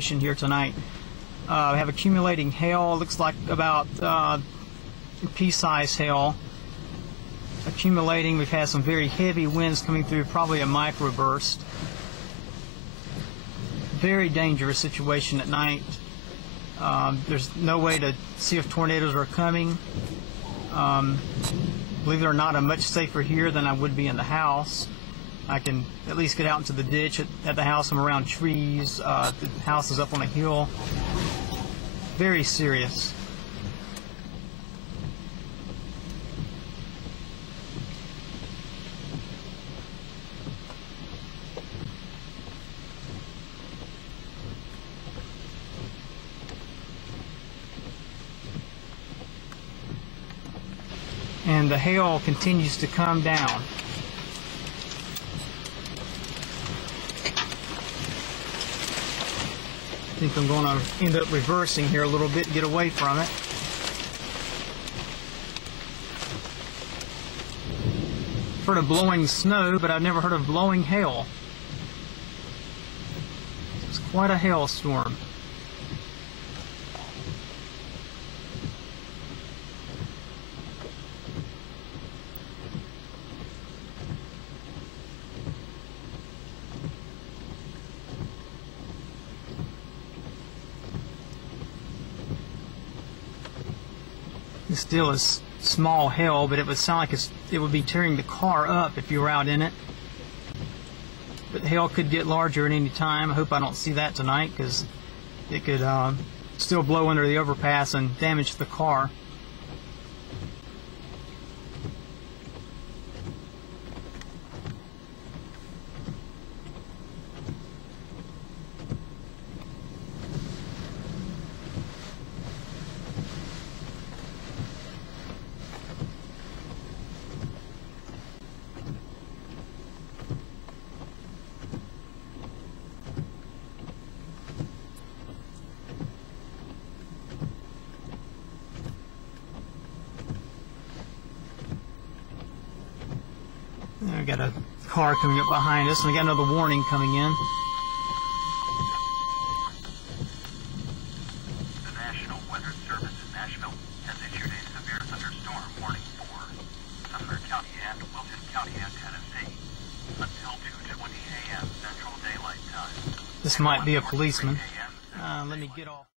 here tonight. We have accumulating hail. Looks like about pea-sized hail accumulating. We've had some very heavy winds coming through, probably a microburst. Very dangerous situation at night. There's no way to see if tornadoes are coming. Believe it or not, I'm much safer here than I would be in the house. I can at least get out into the ditch. At the house, I'm around trees. The house is up on a hill. Very serious. And the hail continues to come down. I think I'm going to end up reversing here a little bit to get away from it. I've heard of blowing snow, but I've never heard of blowing hail. It's quite a hailstorm. This still is small hail, but it would sound like it would be tearing the car up if you were out in it. But the hail could get larger at any time. I hope I don't see that tonight, because it could still blow under the overpass and damage the car. We got a car coming up behind us, and we got another warning coming in. The National Weather Service in Nashville has issued a severe thunderstorm warning for Sumner County and Wilton County and Tennessee until 2:20 a.m. Central Daylight Time. This might be a policeman. Let me get off.